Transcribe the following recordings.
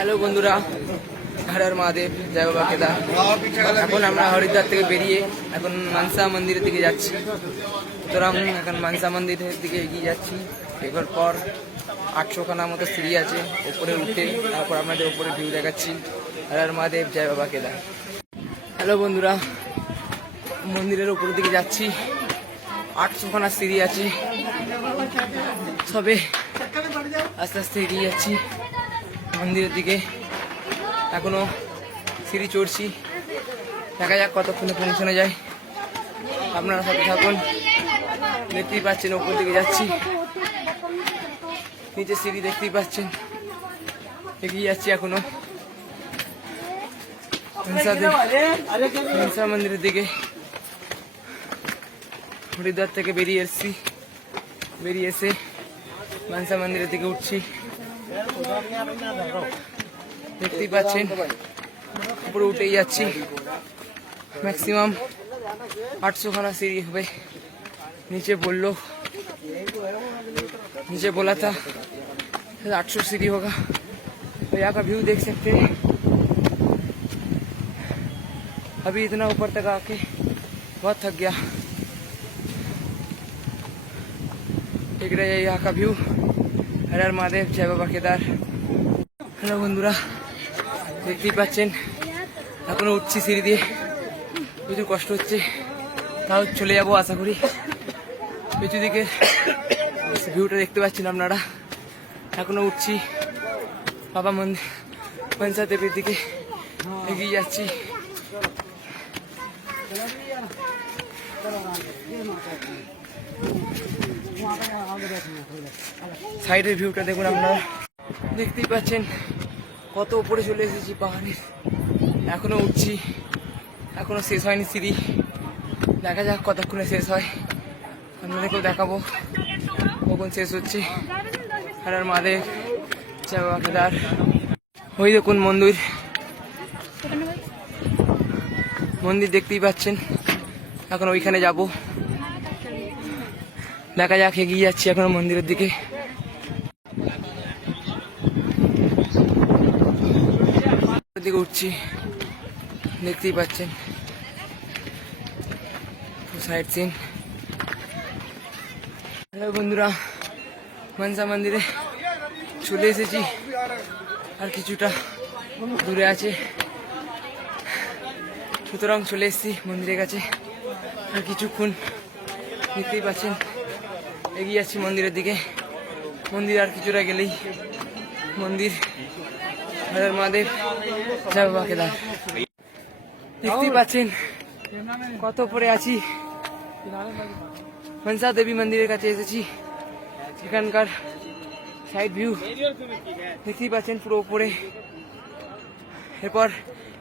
Hello বন্ধুরা, হর হর মহাদেব, জয় বাবা কেদার। এখন আমরা হরিদ্বার থেকে বেরিয়ে এখন মানসা মন্দিরের দিকে যাচ্ছি। সুতরাং এখন মানসা মন্দিরের দিকে এগিয়ে যাচ্ছি। এবার পর 800খানা মতো সিঁড়ি আছে, উপরে উঠে তারপর আপনাদের উপরে ভিউ দেখাচ্ছি। হর হর মহাদেব, জয় বাবা কেদার। হ্যালো বন্ধুরা, মন্দিরের উপরের দিকে যাচ্ছি। 800খানা সিঁড়ি আছে, সবে আস্তে আস্তে এগিয়ে যাচ্ছি মন্দিরের দিকে। এখনো সিঁড়ি চড়ছি, দেখা যাক কতক্ষণে পৌঁছানো যায়। আপনারা সাথে থাকুন, দেখতেই পাচ্ছেন উপর দিকে যাচ্ছি, নিচে সিঁড়ি দেখতেই পাচ্ছেন। এগিয়ে যাচ্ছি এখনো মনসা মন্দিরের দিকে। হরিদ্বার থেকে বেরিয়ে এসে মনসা মন্দিরের দিকে উঠছি। দেখতেই পাচ্ছেন উপরে উঠেই যাচ্ছি। ম্যাক্সিমাম 800খানা सीढ़ी হবে। नीचे बोला था 800 सीढ़ी होगा। तो यहाँ का व्यू देख सकते हैं। अभी इतना ऊपर तक आके बहुत थक गया। देख रहे हैं यहाँ का व्यू। हर हर महादेव, जय बाबा केदार। হ্যালো বন্ধুরা, দেখতেই পাচ্ছেন এখনো উঠছি সিঁড়ি দিয়ে, প্রচুর কষ্ট হচ্ছে। তাও চলে যাবো আশা করি। পেছু দিকে ভিউটা দেখতে পাচ্ছেন আপনারা। এখনো উঠছি, বাবা মনসা দেবীর দিকে এগিয়ে যাচ্ছি। সাইডের ভিউটা দেখুন আপনারা, দেখতেই পাচ্ছেন কত উপরে চলে এসেছি পাহাড়ের। এখনো উঠছি, এখনো শেষ হয়নি সিঁড়ি। দেখা যাক কতক্ষণে শেষ হয়, আপনাদেরকেও দেখাবো কখন শেষ হচ্ছে। হর হর মহাদেব, জয় বাবা কেদার। ওই দেখুন মন্দির দেখতেই পাচ্ছেন। এখন ওইখানে যাব, দেখা যাক। এগিয়ে যাচ্ছি এখনো মন্দিরের দিকে। দিকে উঠছি, দেখতেই পাচ্ছেন সাইড সিন। হ্যালো বন্ধুরা, মনসা মন্দিরে চলে এসেছি, আর কিছুটা দূরে আছে। সুতরাং চলে এসেছি মন্দিরের কাছে। আর কিছুক্ষণ, দেখতেই পাচ্ছেন এগিয়ে যাচ্ছি মন্দিরের দিকে। মন্দির আর কিছুটা গেলেই মন্দির। হর হর মহাদেব, জয় বাবা কেদার। দেখতেই পাচ্ছেন কত উপরে আছি। মনসা দেবী মন্দিরের কাছে এসেছি। এখানকার সাইড ভিউ দেখতেই পাচ্ছেন পুরো উপরে। এরপর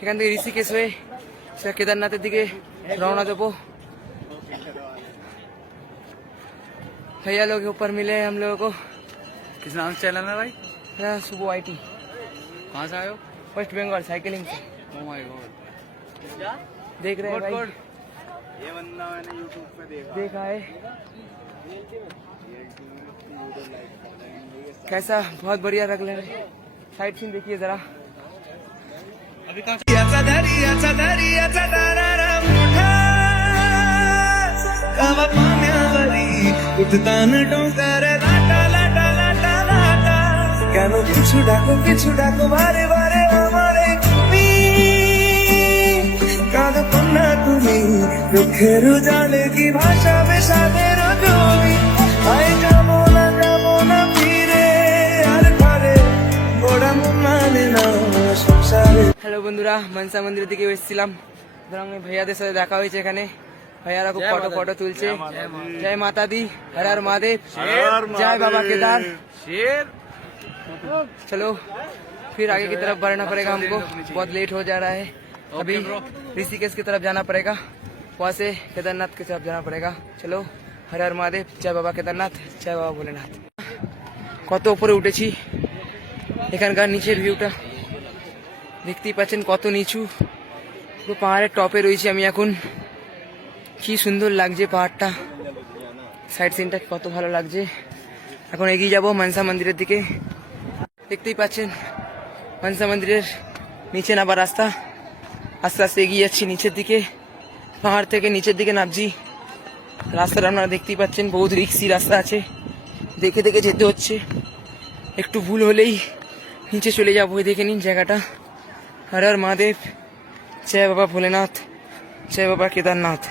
এখান থেকে ঋষিকেশ হয়ে কেদারনাথের দিকে রওনা দেবো। भैया लोग ऊपर मिले हम लोगों को। किस नाम से चैनल है भाई? सुबह IT। कहाँ से आए हो? वेस्ट बंगाल, साइकिलिंग से। Oh my God. देख रहे हैं भाई, ये बंदा मैंने YouTube पे देखा है कैसा, बहुत बढ़िया रख ले। साइड सीन देखिए जरा। কেন কিছু ডাকো বারে বারে আমারে তুমি, কাঁদো কন্যা তুমি, দুঃখের জালে কি ভাষাবে সাদের জমি। যাবো না ফিরে আর ঘরে, ওরা মানে না সংসারে। হ্যালো বন্ধুরা, মনসা মন্দিরের দিকে এসেছিলাম। সুতরাং ভাইয়াদের সাথে দেখা হয়েছে এখানে। ভাইয়ারা খুব ফটো তুলছে। जय माता दी, हर हर महादेव, जय बाबा केदार। चलो फिर आगे की तरफ बढ़ना पड़ेगा हमको, बहुत लेट हो जा रहा है। अभी ऋषिकेश की तरफ जाना पड़ेगा, वहाँ से केदारनाथ की तरफ जाना पड़ेगा। चलो, हर हर महादेव, जय बाबा केदारनाथ, जय बाबा भोलेनाथ। কত উপরে উঠেছি, এখানকার নিচের ভিউটা দেখতেই পাচ্ছেন কত নিচু। পুরো পাহাড়ের টপে রয়েছি আমি এখন। কি সুন্দর লাগছে পাহাড়টা, সাইড সিনটা কত ভালো লাগছে। এখন এগিয়ে যাব মনসা মন্দিরের দিকে। দেখতেই পাচ্ছেন মনসা মন্দিরের নিচে নামার রাস্তা। আস্তে আস্তে এগিয়ে যাচ্ছি নিচের দিকে, পাহাড় থেকে নিচের দিকে নামছি। রাস্তাটা আপনারা দেখতেই পাচ্ছেন, বহুত রিক্সি রাস্তা আছে, দেখে দেখে যেতে হচ্ছে। একটু ভুল হলেই নিচে চলে যাবো। দেখে নিন জায়গাটা। হর হর মহাদেব, জয় বাবা ভোলেনাথ, জয় বাবা কেদারনাথ।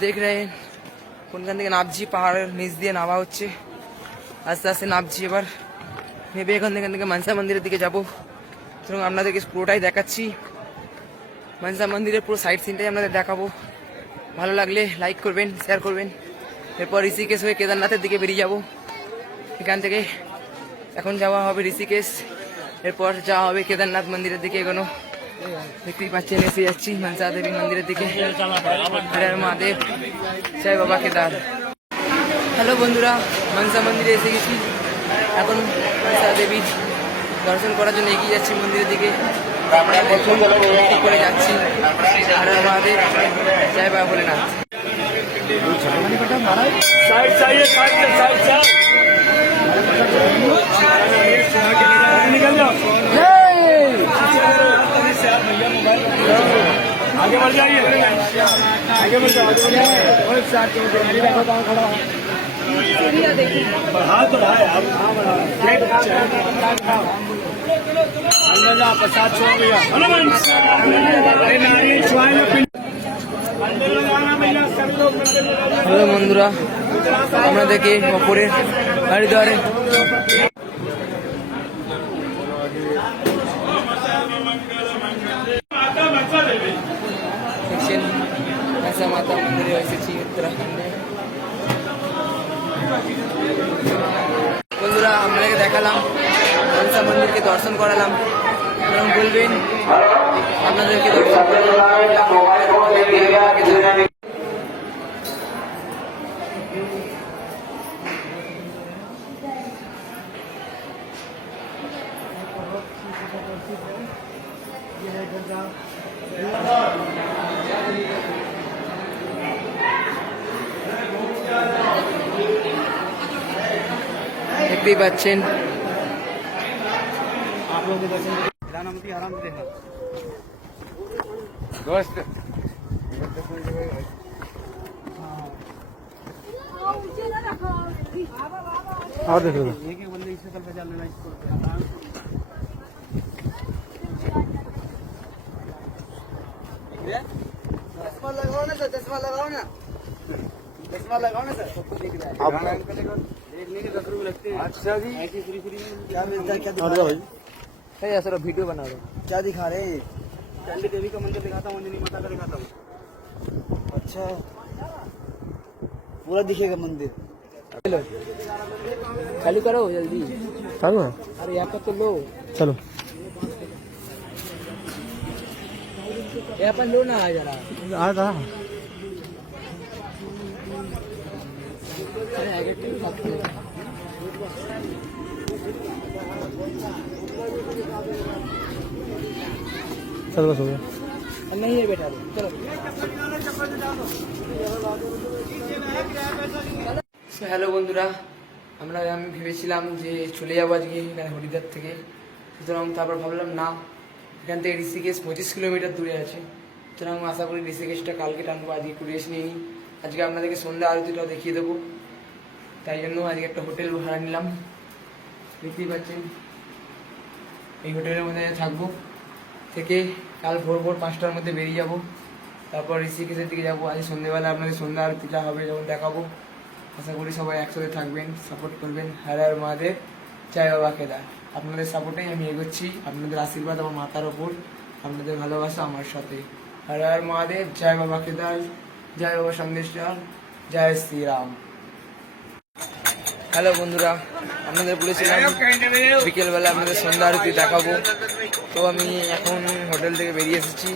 দেখ রে কোনখান থেকে নামছি, পাহাড়ের নিচ দিয়ে নামা হচ্ছে। আস্তে আস্তে নামছি এবার। ভেবে এখান থেকে মনসা মন্দিরের দিকে যাবো, সুতরাং আপনাদেরকে পুরোটাই দেখাচ্ছি। মনসা মন্দিরের পুরো সাইড সিনটাই আপনাদের দেখাবো। ভালো লাগলে লাইক করবেন, শেয়ার করবেন। এরপর ঋষিকেশ হয়ে কেদারনাথের দিকে বেরিয়ে যাব। এখান থেকে এখন যাওয়া হবে ঋষিকেশ, এরপর যাওয়া হবে কেদারনাথ মন্দিরের দিকে এগোনো। দেখতেই পাচ্ছেন এসে যাচ্ছি মনসা দেবী মন্দিরের দিকে। হর হর মহাদেব, জয় বাবা কেদার। হ্যালো বন্ধুরা, মনসা মন্দিরে এসে গেছি। এখন মনসা দেবীর দর্শন করার জন্য এগিয়ে যাচ্ছি মন্দিরের দিকে। আমরা দেখুন কি করে যাচ্ছি। হর হর মহাদেব, জয় বাবা ভোলেনাথ। आगे बढ़ जाइए, आगे बढ़ जाओ, हाथ बढ़ाए आप, प्रसाद छो भैया, হ্যালো বন্ধুরা, আপনাদেরকে ওপরে হরিদ্বারে দেখছেন মনসা মাতা মন্দিরে এসেছি উত্তরাখণ্ডে। বন্ধুরা আপনাদেরকে দেখালাম, মনসা মন্দিরকে দর্শন করালাম। এবং বলবেন আপনাদেরকে দর্শন করালাম। দেখতেই পাচ্ছেন दोस्त और देख लो चश्मा लगाओ ना सर, चश्मा लगाओ ना, चश्मा लगाओ ना सर, सबको दिख रहा है। आप देखने के 10 रुपए लगते हैं। अच्छा जी, ऐसी फ्री क्या मिलता है, क्या और दिखा भाई है सर? वीडियो बना रहे, क्या दिखा रहे हैं? चंडी देवी का मंदिर दिखाता हूँ, अंजनी माता का दिखाता हूँ। अच्छा, पूरा दिखेगा मंदिर। चलो चालू करो जल्दी। चालू है, अरे यहाँ पर तो लो, चलो यहाँ पर लो ना जरा। आ रहा अरे आगे क्यों भागते हो? चलो बस हो गया। अब नहीं है बेटा, चलो। হ্যালো বন্ধুরা, আমি ভেবেছিলাম যে চলে যাবো আজকে এখানে হরিদ্বার থেকে, সুতরাং তারপর ভাবলাম না, এখান থেকে ঋষিকেশ 25 কিলোমিটার দূরে আছে। সুতরাং আশা করি ঋষিকেশটা কালকে টানবো, আজকে কুড়িয়েশ নিয়ে নিই। আজকে আপনাদেরকে সন্ধ্যা আরতিটাও দেখিয়ে দেবো, তাই জন্য আজকে একটা হোটেল ভাড়া নিলাম। দেখতেই পাচ্ছেন এই হোটেলের মধ্যে থাকবো, থেকে কাল ভোর ভোর 5টার মধ্যে বেরিয়ে যাব। তারপর ঋষিকেশের দিকে যাবো। আজ সন্ধ্যেবেলা আপনাদের সন্ধ্যা আরতিটা হবে যখন দেখাবো। আশা করি সবাই একসাথে থাকবেন, সাপোর্ট করবেন। হর হর মহাদেব, জয় বাবা কেদার। আপনাদের সাপোর্টেই আমি এগোচ্ছি, আপনাদের আশীর্বাদ আমার মাথার ওপর, আপনাদের ভালোবাসা আমার সাথে। হর হর মহাদেব, জয় বাবা কেদার, জয় বাবা সন্দেশ্বর, জয় শ্রীরাম। হ্যালো বন্ধুরা, আপনাদের বলেছিলাম বিকেলবেলা আপনাদের সন্ধ্যা আরতি দেখাবো। তো আমি এখন হোটেল থেকে বেরিয়ে এসেছি,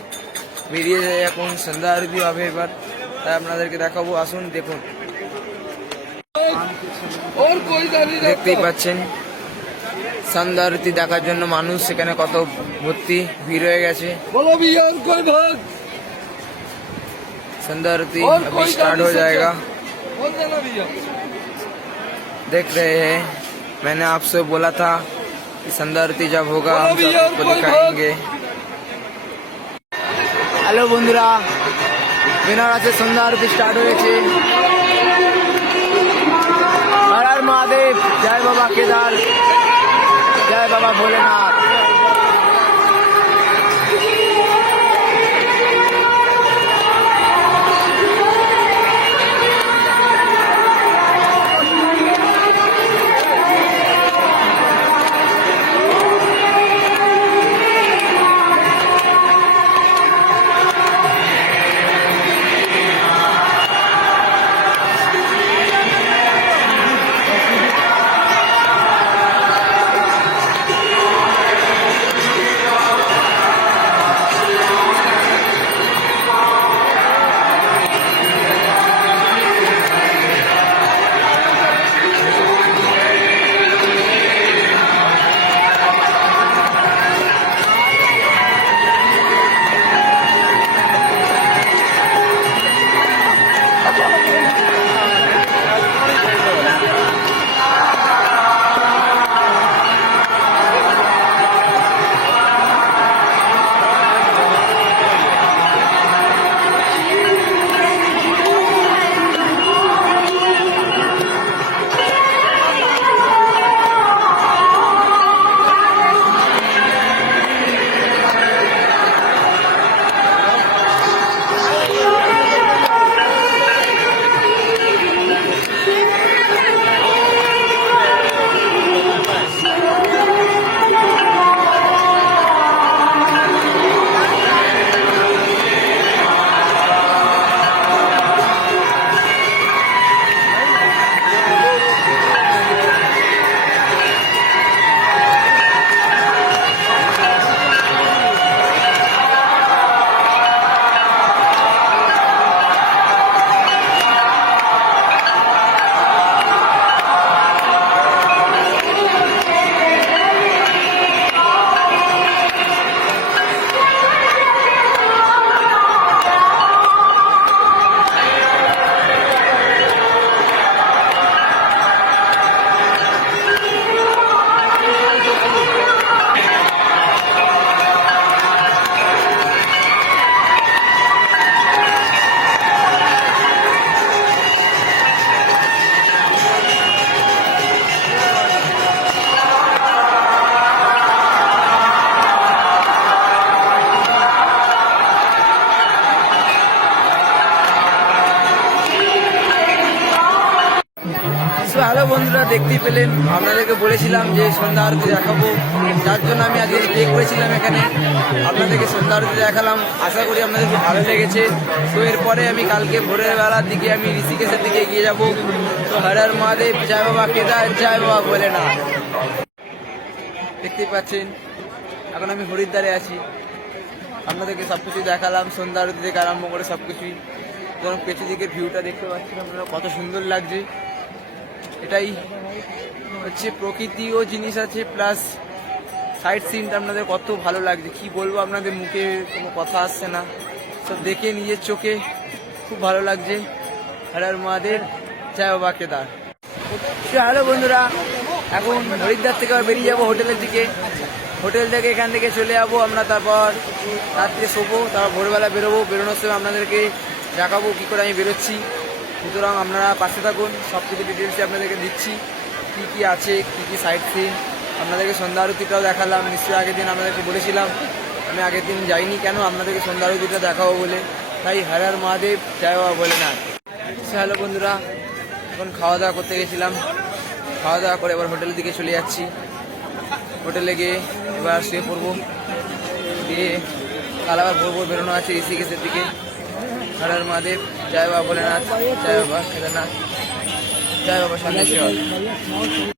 বেরিয়ে যাই, এখন সন্ধ্যা আরতি হবে এবার, তাই আপনাদেরকে দেখাবো। আসুন দেখুন। দেখতেই পাচ্ছেন সন্ধ্যা আরতি দেখার জন্য মানুষ সেখানে কত ভর্তি ভিড় হয়ে গেছে। সন্ধ্যা आरती अभी स्टार्ट हो जाएगा। देख रहे हैं, मैंने आपसे बोला था कि संध्या आरती जब होगा हम सबको दिखाएंगे। हेलो बंधुरा, बेनारसे संध्या आरती स्टार्ट হয়েছে। हर हर महादेव, जय बाबा केदार, जय बाबा भोलेनाथ। হ্যালো বন্ধুরা, দেখতেই পেলেন আপনাদেরকে বলেছিলাম যে সন্ধ্যা আরতি দেখাবো, যার জন্য আমি আজকে স্টে করেছিলাম এখানে। আপনাদেরকে সন্ধ্যা আরতি দেখালাম, আশা করি আপনাদের খুব ভালো লেগেছে। তো এরপরে আমি কালকে ভোরের বেলার দিকে আমি ঋষিকেশের দিকে এগিয়ে যাব। তো হর হর মহাদেব, জয় বাবা কেদার, জয় বাবা ভোলেনাথ। দেখতেই পাচ্ছেন এখন আমি হরিদ্বারে আছি। আপনাদেরকে সবকিছু দেখালাম, সন্ধ্যা আরতি থেকে আরম্ভ করে সবকিছুই। যেমন পেছু দিকের ভিউটা দেখতে পাচ্ছেন আপনারা, কত সুন্দর লাগছে। এটাই হচ্ছে প্রকৃতিও জিনিস আছে, প্লাস সাইড সিনটা আপনাদের কত ভালো লাগছে কি বলবো, আপনাদের মুখে কোনো কথা আসছে না। সব দেখে নিজের চোখে খুব ভালো লাগছে। হর হর মহাদেব, জয় বাবা কেদার। হ্যালো বন্ধুরা, এখন হরিদ্বার থেকে বেরিয়ে যাবো হোটেলের দিকে। হোটেল থেকে এখান থেকে চলে যাবো আমরা, তারপর রাত্রে শোবো, তারপর ভোরবেলা বেরোবো। বেরোনোর সময় আপনাদেরকে দেখাবো কী করে আমি বেরোচ্ছি। সুতরাং আপনারা পাশে থাকুন, সব কিছু ডিটেলসে আপনাদেরকে দিচ্ছি, কী কী আছে, কী কী সাইট সিন। আপনাদেরকে সন্ধ্যা আরতিটাও দেখালাম, নিশ্চয়ই আগের দিন আপনাদেরকে বলেছিলাম। আমি আগের দিন যাইনি কেন, আপনাদেরকে সন্ধ্যা আরতিটা দেখাবো বলে। তাই হর হর মহাদেব, জয় বাবা ভোলেনাথ। হ্যালো বন্ধুরা, এখন খাওয়া দাওয়া করতে গেছিলাম, খাওয়া দাওয়া করে এবার হোটেলের দিকে চলে যাচ্ছি। হোটেলে গিয়ে এবার শুয়ে পড়বো, দিয়ে কাল আবার ভোর ভোর বেরোনো আছে ঋষিকেশের দিকে। হর হর মহাদেব, জয় বাবা ভোলেনাথ, জয় বাবা কেদারনাথ, জয় বাবা সন্দেশ্বর।